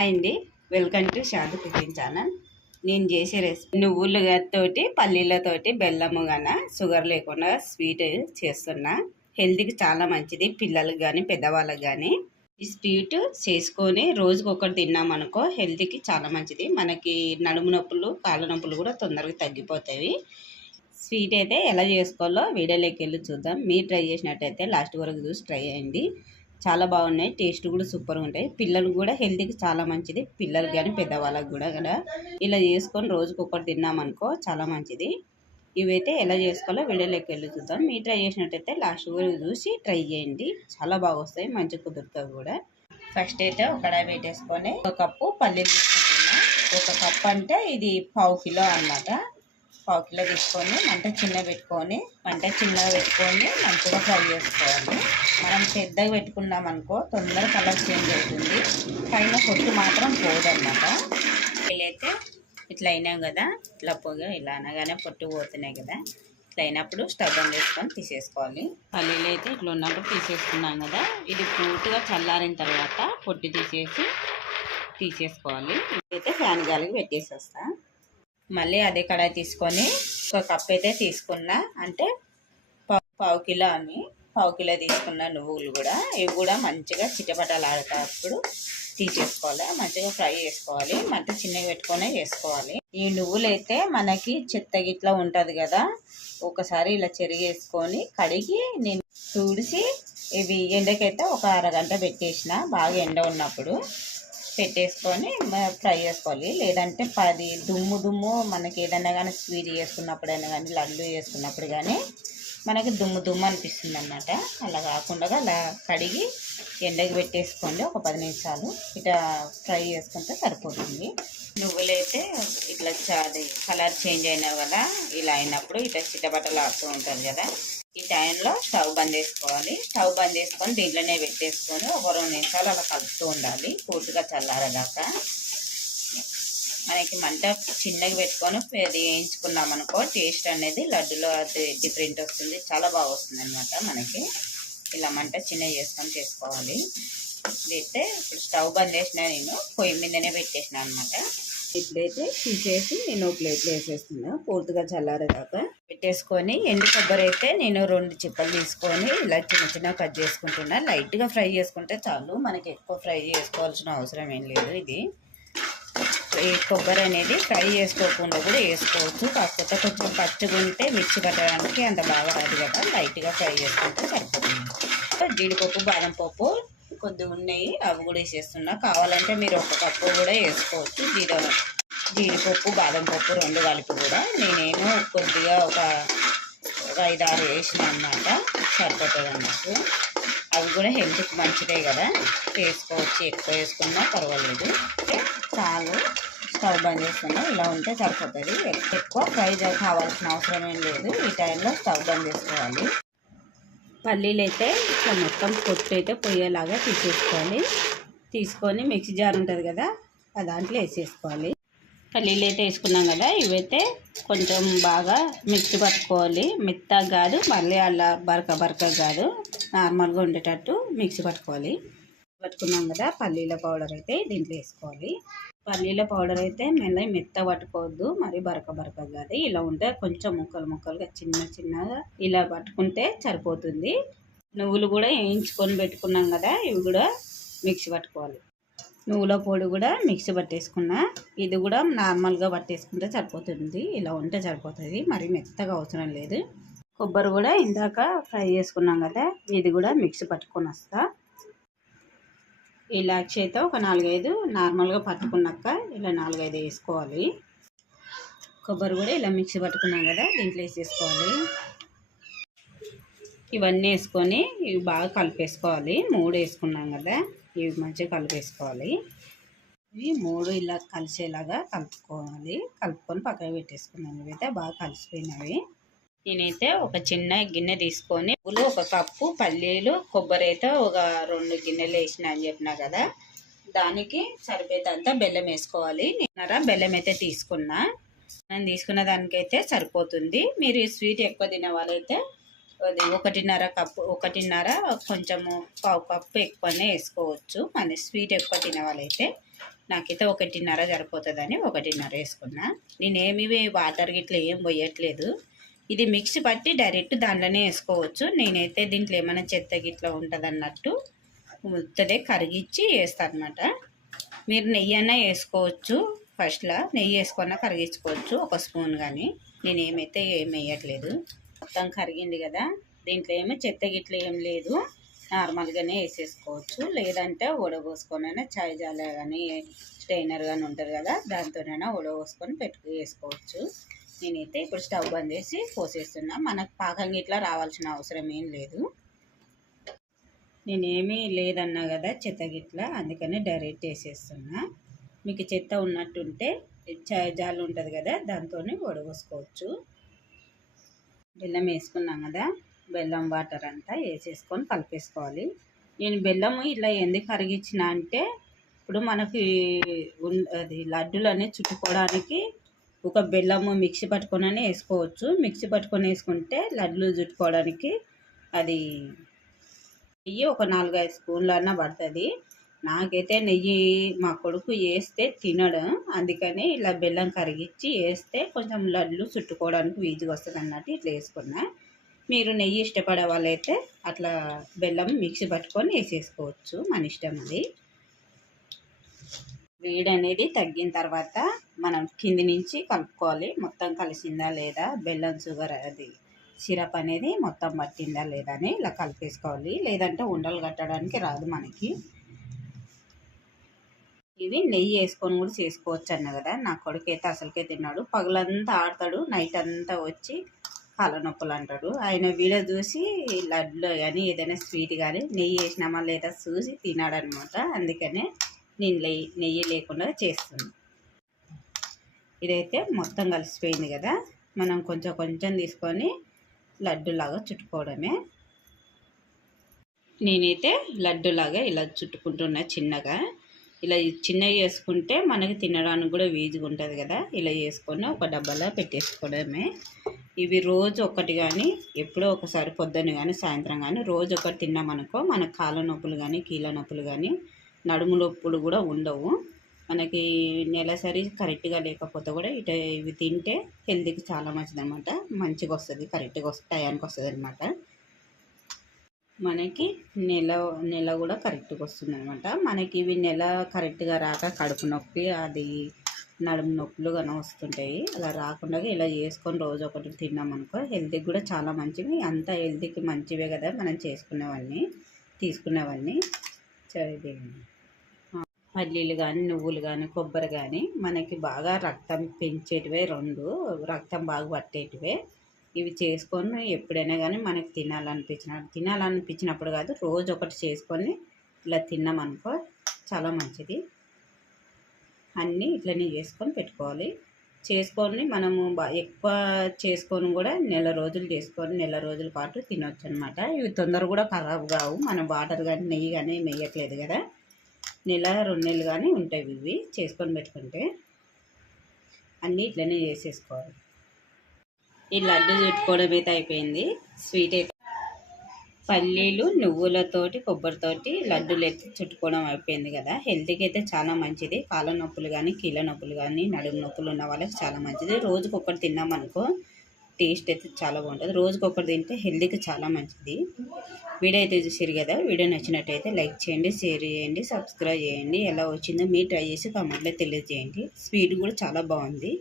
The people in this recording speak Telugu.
హాయ్ అండి. Welcome to Shadu cooking channel. నేను చేసే రెసిపీ నువ్వులతోటి పల్లీలతోటి బెల్లము గాన షుగర్ లేకుండా స్వీట్ చేస్తున్నా. హెల్త్కి చాలా మంచిది పిల్లలకు కానీ పెద్దవాళ్ళకి కానీ ఈ స్వీట్ చేసుకొని రోజుకి ఒకటి తిన్నామనుకో హెల్త్కి చాలా మంచిది. మనకి నడుము నొప్పులు కాళ్ళ నొప్పులు కూడా తొందరగా తగ్గిపోతాయి. స్వీట్ అయితే ఎలా చేసుకోవాలో వీడియోలోకి వెళ్ళి చూద్దాం. మీరు ట్రై చేసినట్టయితే లాస్ట్ వరకు చూసి ట్రై చేయండి. చాలా బాగున్నాయి. టేస్ట్ కూడా సూపర్గా ఉంటాయి. పిల్లలు కూడా హెల్తీకి చాలా మంచిది. పిల్లలు కానీ పెద్దవాళ్ళకి కూడా కదా. ఇలా చేసుకొని రోజుకి ఒకటి తిన్నామనుకో చాలా మంచిది. ఇవైతే ఎలా చేసుకోవాలో వీడియోలోకి వెళ్ళి చూద్దాం. మీరు ట్రై చేసినట్టయితే లాస్ట్ వరకు చూసి ట్రై చేయండి. చాలా బాగా వస్తాయి. మంచి కుదురుతాయి కూడా. ఫస్ట్ అయితే ఒక కడాయి పెట్టేసుకొని ఒక కప్పు పల్లీలు తీసుకుంటున్నా. ఒక కప్ అంటే ఇది పావు కిలో అన్నమాట. పావు కిలో తీసుకొని మంట చిన్న పెట్టుకొని మంట చిన్నగా పెట్టుకొని మంచిగా ఫ్రై చేసుకోవాలి. మనం పెద్దగా పెట్టుకున్నాం అనుకో తొందరగా కలర్ చేంజ్ అవుతుంది. పైన పొట్టు మాత్రం పోదన్నమాట. అయితే ఇట్లా అయినాం కదా. ఇట్లా పొగ ఇలా అనగానే పొట్టు పోతున్నాయి కదా. ఇట్లా అయినప్పుడు స్టవ్ ఆన్ చేసుకొని తీసేసుకోవాలి. పల్లీలు అయితే ఇట్లా ఉన్నప్పుడు తీసేసుకున్నాం కదా. ఇది పూర్తిగా చల్లారిన తర్వాత పొట్టు తీసేసి తీసేసుకోవాలి. అయితే ఫ్యాన్ గాలికి పెట్టేసి వస్తా మళ్ళీ అదే కడాయి తీసుకొని ఒక కప్ అయితే తీసుకున్నా. అంటే పావు కిలో అని. పావు కిలో తీసుకున్న నువ్వులు కూడా ఇవి కూడా మంచిగా చిటపటలాడేటప్పుడు తీసేసుకోవాలి. మంచిగా ఫ్రై చేసుకోవాలి. మంట చిన్నగా పెట్టుకొని వేసుకోవాలి. ఈ నువ్వులు అయితే మనకి చెత్త గిట్లా ఉంటుంది కదా ఒకసారి ఇలా చెరిగేసుకొని కడిగి నేను తుడిసి ఇవి ఎండకైతే ఒక అరగంట పెట్టేసిన బాగా ఎండ ఉన్నప్పుడు పెట్టేసుకొని ఫ్రై చేసుకోవాలి. లేదంటే పది దుమ్ము దుమ్ము మనకి ఏదైనా కానీ స్వీట్ చేసుకున్నప్పుడైనా కానీ లడ్డు చేసుకున్నప్పుడు కానీ మనకి దుమ్ము దుమ్ము అనిపిస్తుంది అన్నమాట అలా కాకుండా అలా కడిగి ఎండకి పెట్టేసుకోండి. ఒక పది నిమిషాలు. ఇట్లా ఫ్రై చేసుకుంటే సరిపోతుంది. నువ్వులైతే ఇట్లా అది కలర్ చేంజ్ అయినా కదా ఇలా అయినప్పుడు ఇట్లా చిట్టబట్టలు ఆడుతూ ఉంటుంది కదా. ఈ టైంలో స్టవ్ బంద్ చేసుకోవాలి. స్టవ్ బంద్ చేసుకొని దీంట్లోనే పెట్టేసుకొని ఒక రెండు నిమిషాలు అలా కలుపుతూ ఉండాలి. పూర్తిగా చల్లారదాకా. మనకి మంట చిన్నగా పెట్టుకొని అది వేయించుకున్నాం అనుకో టేస్ట్ అనేది లడ్డులో అది డిఫరెంట్ వస్తుంది. చాలా బాగా వస్తుంది అనమాట మనకి. ఇలా మంట చిన్నగా చేసుకొని చేసుకోవాలి. ఇదైతే ఇప్పుడు స్టవ్ బంద్ చేసిన నేను పొయ్యి మీదనే పెట్టేసిన అనమాట ఇప్పుడైతే తీసేసి నేను ప్లేట్లో వేసేస్తున్నా. పూర్తిగా చల్లారేదాకా పెట్టేసుకొని ఎండు కొబ్బరి అయితే నేను రెండు చిప్పలు తీసుకొని ఇలా చిన్న చిన్న కట్ చేసుకుంటున్నా. లైట్గా ఫ్రై చేసుకుంటే చాలు. మనకి ఎక్కువ ఫ్రై చేసుకోవాల్సిన అవసరం ఏం లేదు ఇది. కొబ్బరి అనేది ఫ్రై చేసుకోకుండా కూడా వేసుకోవచ్చు. కాకపోతే కొంచెం పచ్చిగా ఉంటే మిర్చి పట్టడానికి అంత బాగా రాదు కదా. లైట్గా ఫ్రై చేసుకుంటే సరిపోతుంది. జీడిపప్పు బాదం పప్పు కొద్దిగా ఉన్నాయి. అవి కూడా వేసేస్తున్నా. కావాలంటే మీరు ఒక కప్పు కూడా వేసుకోవచ్చు. జీరా జీడిపప్పు బాదం పప్పు రెండు కలిపి కూడా. నేనేమో కొద్దిగా ఒక ఐదు ఆరు వేసిన అనమాట సరిపోతుంది అన్నట్టు. అవి కూడా హెల్త్కి మంచిదే కదా. వేసుకోవచ్చు. ఎక్కువ వేసుకున్నా పర్వాలేదు. చాలు. స్టవ్ బంద్ చేసుకున్నాం ఇలా ఉంటే సరిపోతుంది. ఎక్కువ ఫ్రై కావాల్సిన అవసరం ఏం లేదు. ఈ టైంలో స్టవ్ బంద్ చేసుకోవాలి. పల్లీలు అయితే ఇట్లా మొత్తం పొట్టు అయితే పోయేలాగా తీసేసుకోవాలి. తీసుకొని మిక్సీ జార్ ఉంటుంది కదా ఆ దాంట్లో వేసేసుకోవాలి. పల్లీలు అయితే వేసుకున్నాం కదా ఇవైతే కొంచెం బాగా మిక్సీ పట్టుకోవాలి. మెత్తగా కాదు మళ్ళీ అలా బరక బరక కాదు. నార్మల్గా ఉండేటట్టు మిక్సీ పట్టుకోవాలి. పట్టుకున్నాం కదా పల్లీల పౌడర్ అయితే దీంట్లో వేసుకోవాలి. పల్లీల పౌడర్ అయితే మెల్ల మెత్త పట్టుకోవద్దు. మరి బరక బరక కాదు ఇలా ఉంటే కొంచెం ముక్కలు ముక్కలుగా చిన్న చిన్నగా ఇలా పట్టుకుంటే సరిపోతుంది. నువ్వులు కూడా వేయించుకొని పెట్టుకున్నాం కదా ఇవి కూడా మిక్సీ పట్టుకోవాలి. నువ్వుల పొడి కూడా మిక్సీ పట్టేసుకున్నా ఇది కూడా నార్మల్గా పట్టేసుకుంటే సరిపోతుంది. ఇలా ఉంటే సరిపోతుంది. మరి మెత్తగా అవసరం లేదు. కొబ్బరి కూడా ఇందాక ఫ్రై చేసుకున్నాం కదా ఇది కూడా మిక్సీ పట్టుకొని వస్తాను ఇలాచి అయితే ఒక నాలుగైదు నార్మల్గా పట్టుకున్నాక ఇలా నాలుగైదు వేసుకోవాలి. కొబ్బరి కూడా ఇలా మిక్సీ పట్టుకున్నాం కదా దీంట్లో వేసేసుకోవాలి. ఇవన్నీ వేసుకొని ఇవి బాగా కలిపేసుకోవాలి. మూడు వేసుకున్నాం కదా ఇవి మంచిగా కలిపేసుకోవాలి. ఇవి మూడు ఇలా కలిసేలాగా కలుపుకోవాలి. కలుపుకొని పక్కన పెట్టేసుకున్నాం. ఇవైతే బాగా కలిసిపోయినవి. నేనైతే ఒక చిన్న గిన్నె తీసుకొని పువ్వులు ఒక కప్పు పల్లీలు కొబ్బరి అయితే ఒక రెండు గిన్నెలు వేసిన అని చెప్పినా కదా దానికి సరిపోయేంత బెల్లం వేసుకోవాలి. నేనరా బెల్లం అయితే తీసుకున్నా. నేను తీసుకున్న దానికైతే సరిపోతుంది. మీరు స్వీట్ ఎక్కువ తినే వాళ్ళైతే అది ఒకటిన్నర కప్పు ఒకటిన్నర కొంచెము పావు కప్పు ఎక్కువనే వేసుకోవచ్చు. మన స్వీట్ ఎక్కువ తినే వాళ్ళైతే నాకైతే ఒకటిన్నర సరిపోతుందని ఒకటిన్నర వేసుకున్నా. నేనేమి వాటర్ గిట్ల ఏం పోయట్లేదు. ఇది మిక్సీ పట్టి డైరెక్ట్ దాంట్లోనే వేసుకోవచ్చు. నేనైతే దీంట్లో ఏమైనా చెత్త గిట్ల ఉంటుంది అన్నట్టు ఉత్తదే కరిగిచ్చి వేస్తాను అనమాట మీరు నెయ్యి అయినా వేసుకోవచ్చు. ఫస్ట్లో నెయ్యి వేసుకున్నా కరిగించుకోవచ్చు ఒక స్పూన్ కానీ నేను ఏమైతే ఏం వేయట్లేదు. మొత్తం కరిగింది కదా. దీంట్లో ఏమో చెత్త గిట్ల ఏం లేదు. నార్మల్గానే వేసేసుకోవచ్చు. లేదంటే ఉడబోసుకొనైనా చాయ్ జాల కానీ స్టైనర్ కానీ ఉంటుంది కదా దాంతోనైనా ఉడబోసుకొని పెట్టుకు వేసుకోవచ్చు. నేనైతే ఇప్పుడు స్టవ్ బంద్ చేసి పోసేస్తున్నా. మనకు పాకం గిట్లా రావాల్సిన అవసరం ఏం లేదు. నేనేమీ లేదన్నా కదా చెత్త గిట్లా అందుకని డైరెక్ట్ వేసేస్తున్నా. మీకు చెత్త ఉన్నట్టుంటే చాయ్ జాలు ఉంటుంది కదా దాంతోనే వడగోసుకోవచ్చు బెల్లం వేసుకున్నాం కదా బెల్లం వాటర్ అంతా వేసేసుకొని కలిపేసుకోవాలి. నేను బెల్లం ఇలా ఎందుకు కరిగించిన అంటే ఇప్పుడు మనకి అది అది లడ్డులన్నీ చుట్టుకోవడానికి ఒక బెల్లము మిక్సీ పట్టుకొని వేసుకోవచ్చు. మిక్సీ పట్టుకొని వేసుకుంటే లడ్లు చుట్టుకోవడానికి అది నెయ్యి ఒక నాలుగైదు స్పూన్లు అన్న పడుతుంది. నాకైతే నెయ్యి మా కొడుకు వేస్తే తినడు. అందుకని ఇలా బెల్లం కరిగించి వేస్తే కొంచెం లడ్లు చుట్టుకోవడానికి ఈజీగా వస్తుంది అన్నట్టు ఇట్లా వేసుకున్నా. మీరు నెయ్యి ఇష్టపడే వాళ్ళైతే అట్లా బెల్లం మిక్సీ పట్టుకొని వేసేసుకోవచ్చు. మన ఇష్టం అది. వేడి అనేది తగ్గిన తర్వాత మనం కింది నుంచి కలుపుకోవాలి. మొత్తం కలిసిందా లేదా? బెల్లం షుగర్ అది సిరప్ అనేది మొత్తం పట్టిందా లేదా అని ఇలా కలిపేసుకోవాలి. లేదంటే ఉండలు కట్టడానికి రాదు మనకి. ఇవి నెయ్యి వేసుకొని కూడా చేసుకోవచ్చు అన్న కదా? నా కొడుకు అయితే అసలుకే తిన్నాడు. పగలంతా ఆడతాడు నైట్ అంతా వచ్చి కాళ్ళ నొప్పులు అంటాడు. ఆయన వీడియో చూసి లడ్లో కానీ ఏదైనా స్వీట్ కానీ నెయ్యి వేసినామా లేదా చూసి తినాడనమాట అందుకనే నేను నెయ్యి నెయ్యి లేకుండా చేస్తుంది. ఇదైతే మొత్తం కలిసిపోయింది కదా. మనం కొంచెం కొంచెం తీసుకొని లడ్డులాగా చుట్టుకోవడమే. నేనైతే లడ్డులాగా ఇలా చుట్టుకుంటున్నా చిన్నగా. ఇలా చిన్నగా చేసుకుంటే మనకి తినడానికి కూడా వీజుగా ఉంటుంది కదా. ఇలా చేసుకొని ఒక డబ్బాలో పెట్టేసుకోవడమే. ఇవి రోజు ఒకటి కానీ ఎప్పుడో ఒకసారి పొద్దున్న కానీ సాయంత్రం కానీ రోజు ఒకటి తిన్నామనుకో మన కాళ్ళ నొప్పులు కానీ కీళ్ళ నొప్పులు కానీ నడుము నొప్పులు కూడా ఉండవు. మనకి నెలసరి కరెక్ట్గా లేకపోతే కూడా ఇట ఇవి తింటే హెల్త్కి చాలా మంచిది అనమాట మంచిగా వస్తుంది కరెక్ట్గా వస్తుంది టయానికి వస్తుంది అనమాట మనకి నెల నెల కూడా కరెక్ట్గా వస్తుంది అనమాట మనకి ఇవి నెల కరెక్ట్గా రాక కడుపు నొప్పి అది నడుము నొప్పులు కానీ వస్తుంటాయి. అలా రాకుండా ఇలా చేసుకొని రోజు ఒకటి తిన్నామనుకో హెల్త్కి కూడా చాలా మంచివి. అంతా హెల్త్కి మంచివే కదా మనం చేసుకునేవన్నీ తీసుకునేవన్నీ సరే పల్లీలు కానీ నువ్వులు కానీ కొబ్బరి కానీ మనకి బాగా రక్తం పెంచేటివే రెండు. రక్తం బాగా పట్టేటివే. ఇవి చేసుకొని ఎప్పుడైనా కానీ మనకి తినాలనిపించిన తినాలనిపించినప్పుడు కాదు రోజు ఒకటి చేసుకొని ఇట్లా తిన్నామనుకో చాలా మంచిది. అన్నీ ఇట్లనే చేసుకొని పెట్టుకోవాలి. చేసుకొని మనము ఎక్కువ చేసుకొని కూడా నెల రోజులు చేసుకొని నెల రోజుల పాటు తినొచ్చు అనమాట ఇవి తొందర కూడా ఖరాబ్ కావు. మనం వాటర్ కానీ నెయ్యి కానీ నెయ్యట్లేదు కదా. నెల రెండు నెలలు కానీ ఉంటాయి ఇవి. చేసుకొని పెట్టుకుంటే అన్నీ ఇట్లనే చేసేసుకోవాలి. ఈ లడ్డు చుట్టుకోవడం అయితే అయిపోయింది. స్వీట్ అయితే పల్లీలు నువ్వులతోటి కొబ్బరితోటి లడ్డూలు అయితే చుట్టుకోవడం అయిపోయింది కదా. హెల్త్కి అయితే చాలా మంచిది. కాళ్ళ నొప్పులు కానీ కీళ్ళ నొప్పులు కానీ నడుము నొప్పులు ఉన్న వాళ్ళకి చాలా మంచిది. రోజుకొకటి తిన్నామనుకో టేస్ట్ అయితే చాలా బాగుంటుంది. రోజుకి ఒకటి తింటే హెల్తీకి చాలా మంచిది. వీడియో అయితే చూసారు కదా వీడియో నచ్చినట్టయితే లైక్ చేయండి షేర్ చేయండి సబ్స్క్రైబ్ చేయండి. ఎలా వచ్చిందో మీరు ట్రై చేసి కామెంట్లో తెలియజేయండి. స్వీట్ కూడా చాలా బాగుంది.